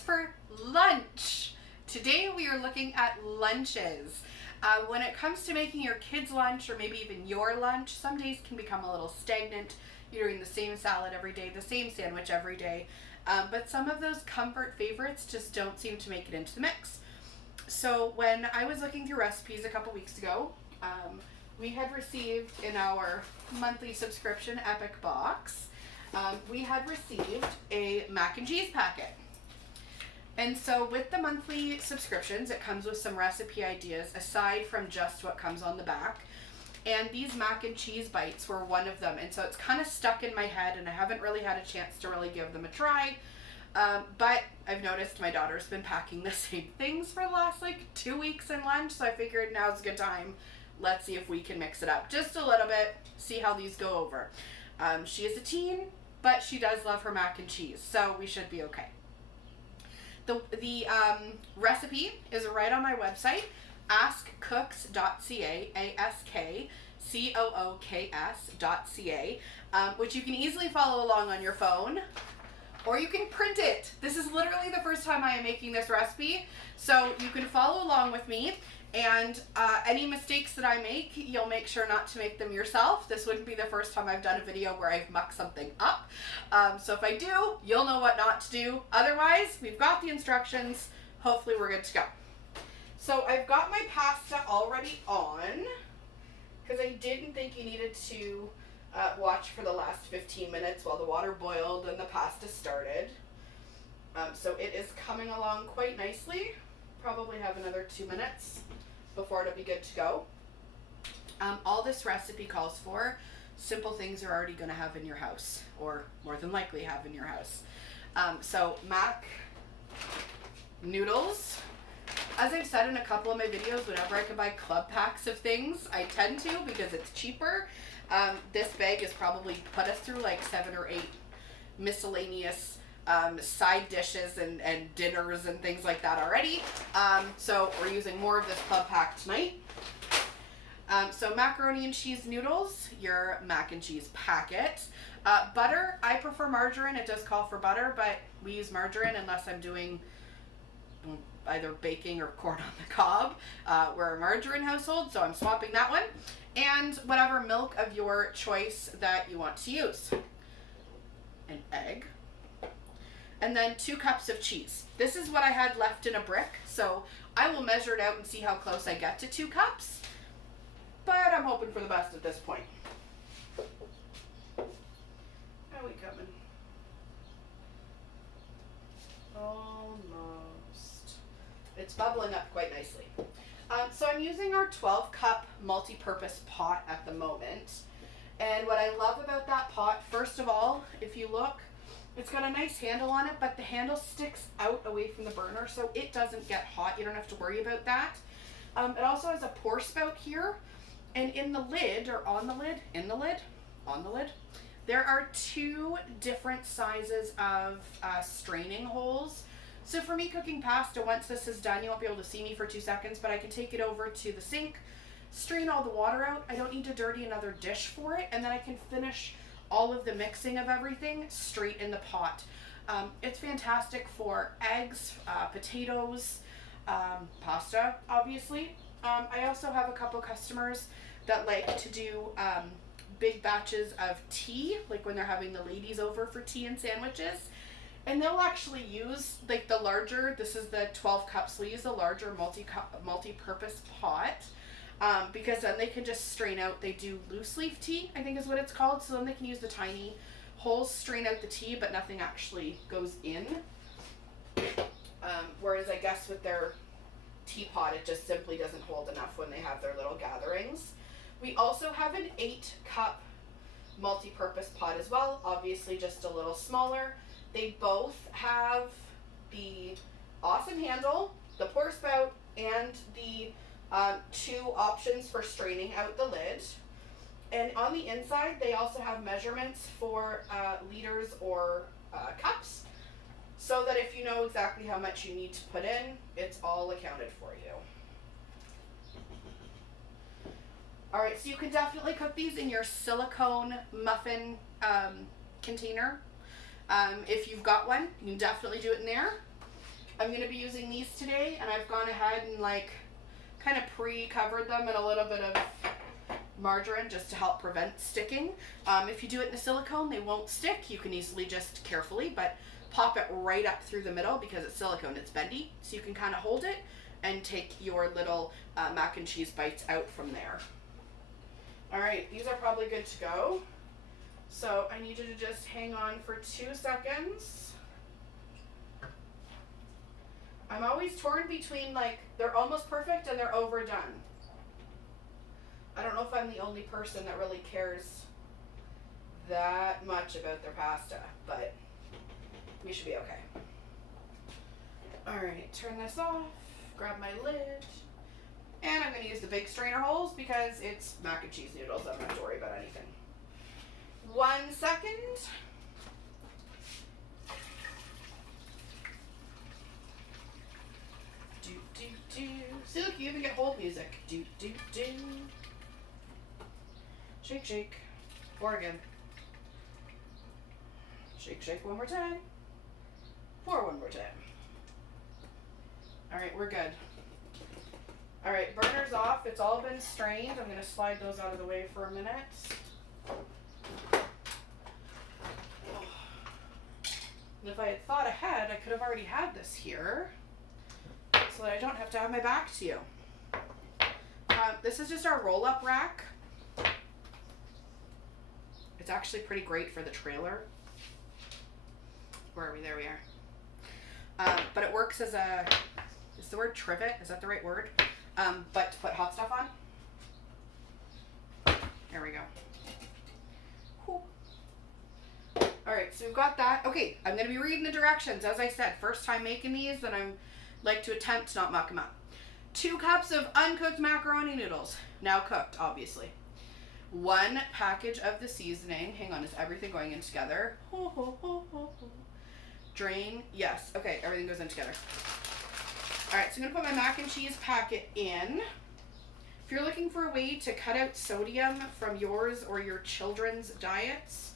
tips for lunch. Today we are looking at lunches. When it comes to making your kids' lunch or maybe even your lunch, some days can become a little stagnant. You're eating the same salad every day, the same sandwich every day, but some of those comfort favorites just don't seem to make it into the mix. So when I was looking through recipes a couple weeks ago, we had received in our monthly subscription Epic box, we had received a mac and cheese packet. And so with the monthly subscriptions, it comes with some recipe ideas aside from just what comes on the back. And these mac and cheese bites were one of them. And so it's kind of stuck in my head and I haven't really had a chance to really give them a try. But I've noticed my daughter's been packing the same things for the last 2 weeks in lunch. So I figured now's a good time. Let's see if we can mix it up just a little bit, see how these go over. She is a teen, but she does love her mac and cheese. So we should be okay. The recipe is right on my website, askcooks.ca, ASKCOOKS.ca, which you can easily follow along on your phone, or you can print it. This is literally the first time I am making this recipe, so you can follow along with me, and any mistakes that I make, you'll make sure not to make them yourself. This wouldn't be the first time I've done a video where I've mucked something up. So if I do, you'll know what not to do. Otherwise, we've got the instructions. Hopefully we're good to go. So I've got my pasta already on, because I didn't think you needed to watch for the last 15 minutes while the water boiled and the pasta started. So it is coming along quite nicely. Probably have another 2 minutes before it'll be good to go. All this recipe calls for simple things you're already going to have in your house, or more than likely have in your house. So mac noodles. As I've said in a couple of my videos, whenever I can buy club packs of things, I tend to because it's cheaper. This bag has probably put us through 7 or 8 miscellaneous side dishes and dinners and things like that already. So we're using more of this club pack tonight. So macaroni and cheese noodles, your mac and cheese packet. Butter, I prefer margarine. It does call for butter, but we use margarine unless I'm doing either baking or corn on the cob. We're a margarine household, so I'm swapping that one. And whatever milk of your choice that you want to use. An egg. And then 2 cups of cheese. This is what I had left in a brick, so I will measure it out and see how close I get to 2 cups. But I'm hoping for the best at this point. How are we coming? Almost. It's bubbling up quite nicely. So I'm using our 12-cup multi-purpose pot at the moment. And what I love about that pot, first of all, if you look, it's got a nice handle on it, but the handle sticks out away from the burner, so it doesn't get hot. You don't have to worry about that. It also has a pour spout here, and in the lid, or on the lid, on the lid, there are 2 different sizes of straining holes. So for me cooking pasta, once this is done, you won't be able to see me for 2 seconds, but I can take it over to the sink, strain all the water out. I don't need to dirty another dish for it, and then I can finish all of the mixing of everything straight in the pot. It's fantastic for eggs, potatoes, pasta, obviously. I also have a couple customers that like to do big batches of tea, like when they're having the ladies over for tea and sandwiches. And they'll actually use the larger, this is the 12 cups, we'll use the larger multi-purpose pot. Because then they can just strain out, they do loose leaf tea, I think is what it's called. So then they can use the tiny holes, strain out the tea, but nothing actually goes in. Whereas I guess with their teapot, it just simply doesn't hold enough when they have their little gatherings. We also have an 8-cup multi-purpose pot as well, obviously just a little smaller. They both have the awesome handle, the pour spout, and the 2 options for straining out the lid. And on the inside, they also have measurements for liters or cups, so that if you know exactly how much you need to put in, it's all accounted for you. All right, so you can definitely cook these in your silicone muffin container. If you've got one, you can definitely do it in there. I'm going to be using these today, and I've gone ahead and like kind of pre-covered them in a little bit of margarine just to help prevent sticking. If you do it in a silicone, they won't stick. You can easily just carefully, but pop it right up through the middle because it's silicone, it's bendy, so you can kind of hold it and take your little mac and cheese bites out from there. All right, these are probably good to go. So I need you to just hang on for 2 seconds. I'm always torn between like they're almost perfect and they're overdone. I don't know if I'm the only person that really cares that much about their pasta, but we should be okay. All right, turn this off, grab my lid, and I'm going to use the big strainer holes because it's mac and cheese noodles. I don't have to worry about anything. 1 second. Do, do, do. See, look, you even get hold music. Do, do, do. Shake, shake. Or again. Shake, shake one more time. Pour one more time. All right, we're good. All right, burner's off. It's all been strained. I'm going to slide those out of the way for a minute. And if I had thought ahead, I could have already had this here so that I don't have to have my back to you. This is just our roll-up rack. It's actually pretty great for the trailer. Where are we? There we are. But it works as a, is the word trivet? Is that the right word? But to put hot stuff on. There we go. Whew. All right, so we've got that. Okay, I'm going to be reading the directions. As I said, first time making these, and I'm like to attempt to not muck them up. 2 cups of uncooked macaroni noodles, now cooked, obviously. 1 package of the seasoning. Hang on, is everything going in together? Drain, yes. Okay, everything goes in together. All right, so I'm gonna put my mac and cheese packet in. If you're looking for a way to cut out sodium from yours or your children's diets,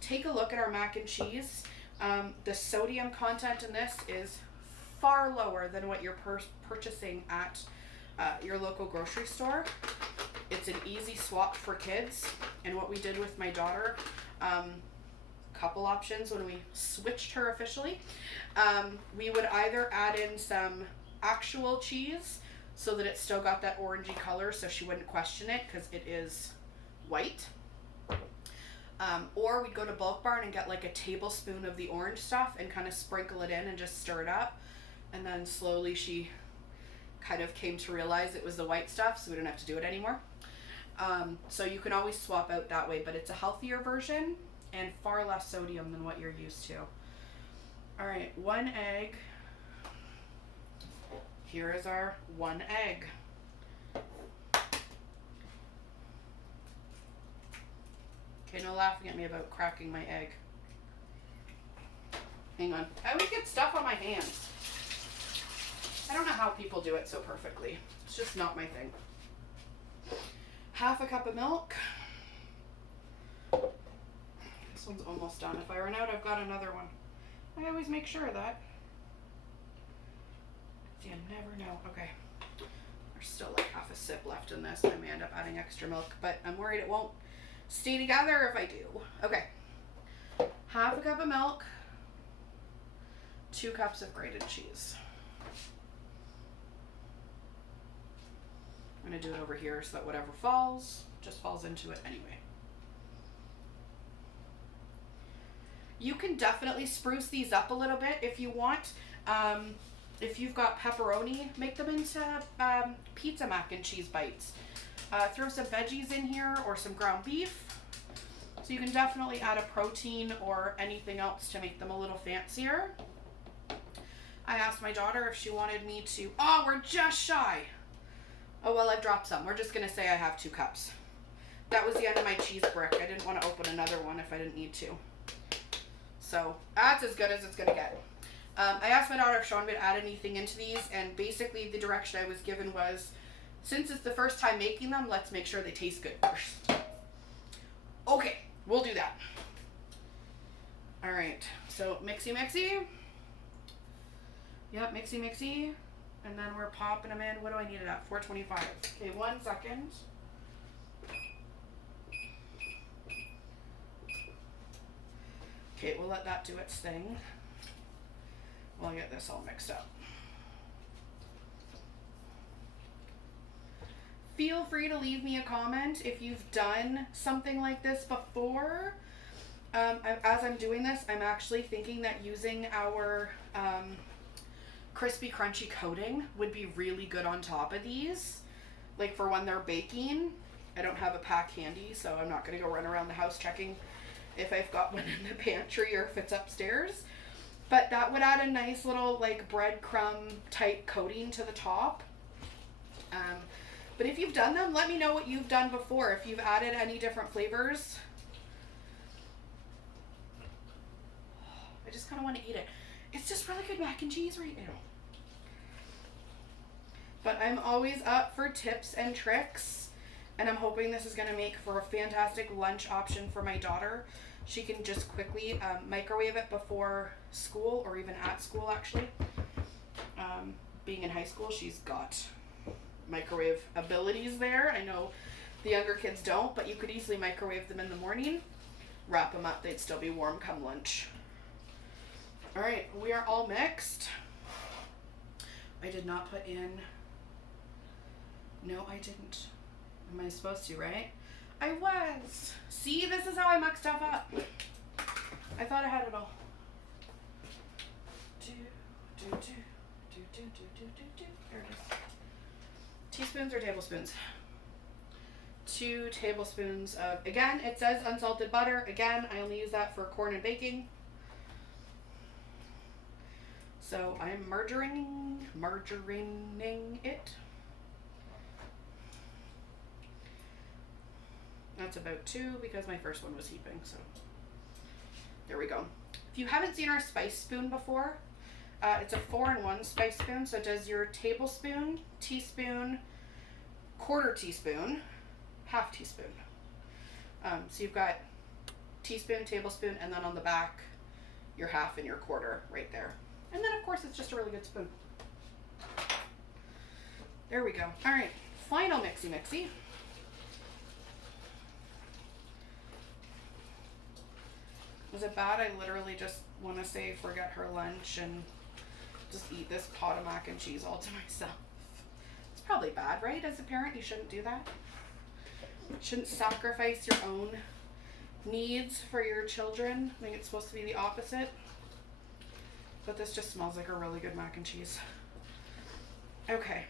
take a look at our mac and cheese. The sodium content in this is far lower than what you're purchasing at your local grocery store. It's an easy swap for kids. And what we did with my daughter, couple options when we switched her officially, we would either add in some actual cheese so that it still got that orangey color so she wouldn't question it because it is white. Or we'd go to Bulk Barn and get like a tablespoon of the orange stuff and kind of sprinkle it in and just stir it up. And then slowly she kind of came to realize it was the white stuff, so we didn't have to do it anymore. So you can always swap out that way, but it's a healthier version and far less sodium than what you're used to. All right, 1 egg. Here is our 1 egg. Okay, no laughing at me about cracking my egg. Hang on. I always get stuff on my hands. I don't know how people do it so perfectly. It's just not my thing. 1/2 cup of milk. This one's almost done. If I run out, I've got another one. I always make sure of that. You never know. Okay. There's still like 1/2 sip left in this. I may end up adding extra milk, but I'm worried it won't stay together if I do. Okay. 1/2 cup of milk. 2 cups of grated cheese. I'm going to do it over here so that whatever falls, just falls into it anyway. You can definitely spruce these up a little bit if you want. If you've got pepperoni, make them into pizza mac and cheese bites. Throw some veggies in here or some ground beef. So you can definitely add a protein or anything else to make them a little fancier. I asked my daughter if she wanted me to, oh, we're just shy. Oh, well, I've dropped some. We're just going to say I have 2 cups. That was the end of my cheese brick. I didn't want to open another one if I didn't need to. So that's as good as it's going to get. I asked my daughter if she wanted me to add anything into these, and basically the direction I was given was, since it's the first time making them, let's make sure they taste good first. Okay, we'll do that. All right, so mixy. Yep, mixy mixy. And then we're popping them in. What do I need it at? 425. Okay, 1 second. Okay, we'll let that do its thing. We'll get this all mixed up. Feel free to leave me a comment if you've done something like this before. As I'm doing this, I'm actually thinking that using our crispy crunchy coating would be really good on top of these, like for when they're baking. I don't have a pack handy, so I'm not going to go run around the house checking if I've got one in the pantry or if it's upstairs. But that would add a nice little like breadcrumb type coating to the top. But if you've done them, let me know what you've done before, if you've added any different flavors. I just kind of want to eat it. It's just really good mac and cheese right now. But I'm always up for tips and tricks, and I'm hoping this is going to make for a fantastic lunch option for my daughter. She can just quickly microwave it before school, or even at school actually. Being in high school, she's got microwave abilities there. I know the younger kids don't, but you could easily microwave them in the morning, wrap them up, they'd still be warm come lunch. All right, we are all mixed. I did not put in, no I didn't. Am I supposed to, right? I was. See, this is how I muck stuff up. I thought I had it all. There it is. Teaspoons or tablespoons? 2 tablespoons of, again, it says unsalted butter. Again, I only use that for corn and baking. So I'm margarining it. That's about 2 because my first one was heaping, so there we go. If you haven't seen our spice spoon before, it's a 4-in-1 spice spoon, so it does your tablespoon, teaspoon, quarter teaspoon, half teaspoon. So you've got teaspoon, tablespoon, and then on the back, your half and your quarter right there. And then of course it's just a really good spoon. There we go. All right, final mixy mixy. Was it bad? I literally just want to say forget her lunch and just eat this pot of mac and cheese all to myself. It's probably bad, right? As a parent, you shouldn't do that. You shouldn't sacrifice your own needs for your children. I think it's supposed to be the opposite. But this just smells like a really good mac and cheese. Okay.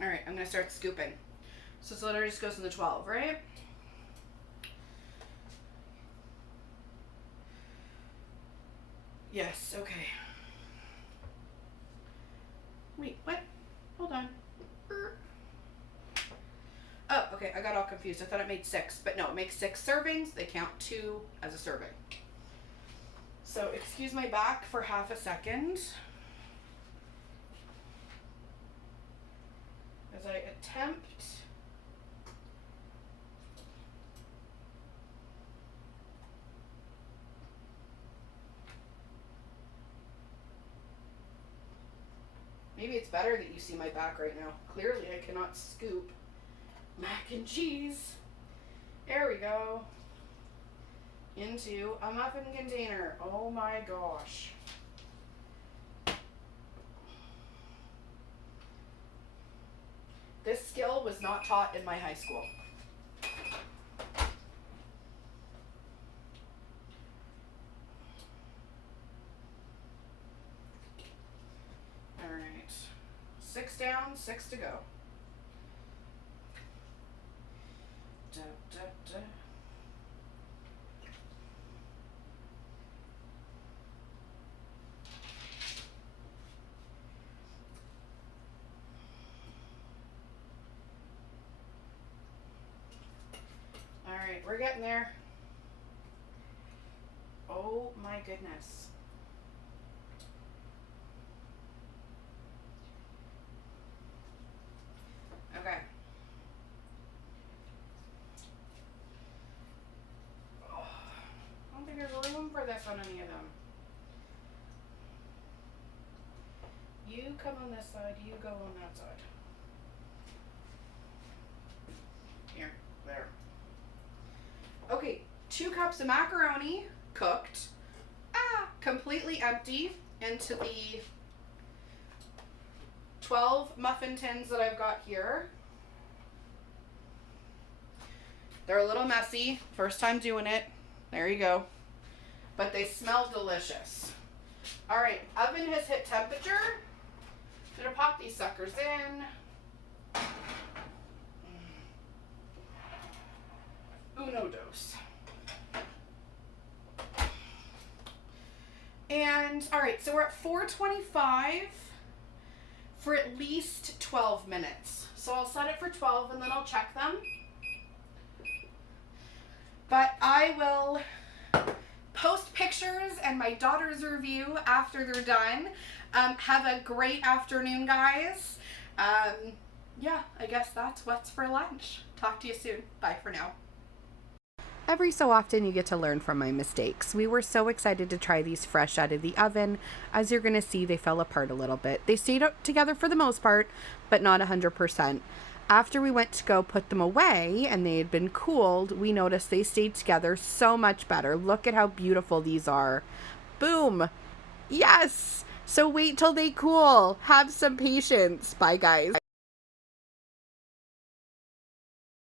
All right, I'm gonna start scooping. So this literally just goes in the 12, right? Yes, okay. Wait, what? Hold on. Oh, okay, I got all confused. I thought it made 6, but no, it makes 6 servings. They count 2 as a serving. So excuse my back for half a second as I attempt maybe it's better that you see my back right now. Clearly I cannot scoop mac and cheese. There we go. Into a muffin container. Oh my gosh. This skill was not taught in my high school. All right. 6 down, 6 to go. Da, da, da. All right, we're getting there. Oh my goodness. Okay. Oh, I don't think there's room for this on any of them. You come on this side, you go on that side. Here, there. Okay, 2 cups of macaroni cooked, completely empty into the 12 muffin tins that I've got here. They're a little messy, first time doing it. There you go. But they smell delicious. All right, oven has hit temperature. I'm gonna pop these suckers in. Uno dos. And all right, so we're at 425 for at least 12 minutes. So I'll set it for 12 and then I'll check them. But I will post pictures and my daughter's review after they're done. Have a great afternoon, guys. Yeah, I guess that's what's for lunch. Talk to you soon. Bye for now. Every so often you get to learn from my mistakes. We were so excited to try these fresh out of the oven. As you're going to see, they fell apart a little bit. They stayed together for the most part, but not 100%. After we went to go put them away and they had been cooled, we noticed they stayed together so much better. Look at how beautiful these are. Boom. Yes. So wait till they cool. Have some patience. Bye, guys.